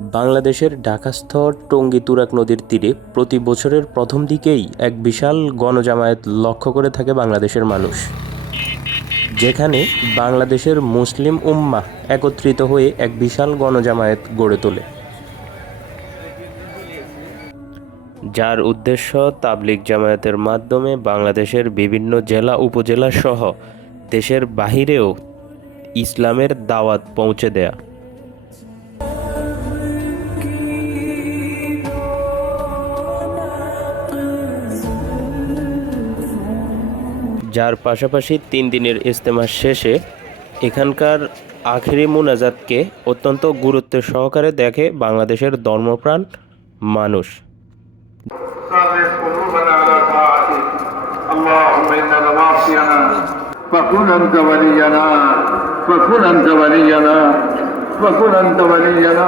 বাংলাদেশের ঢাকাস্থ টঙ্গী-তুরাগ নদীর তীরে প্রতি বছরের প্রথম দিকেই এক বিশাল গণজামায়াত লক্ষ্য করে থাকে বাংলাদেশের মানুষ, যেখানে বাংলাদেশের মুসলিম উম্মাহ একত্রিত হয়ে এক বিশাল গণজামায়াত গড়ে তোলে, যার উদ্দেশ্য তাবলিগ জামায়াতের মাধ্যমে বাংলাদেশের বিভিন্ন জেলা উপজেলা সহ দেশের বাহিরেও ইসলামের দাওয়াত পৌঁছে দেয়া। যার পাশাপাশি 3 দিনের ইজতেমা শেষে এখানকার আখেরি মুনাজাতকে অত্যন্ত গুরুত্বের সহকারে দেখে বাংলাদেশের ধর্মপ্রাণ মানুষ। فكن أنت ولينا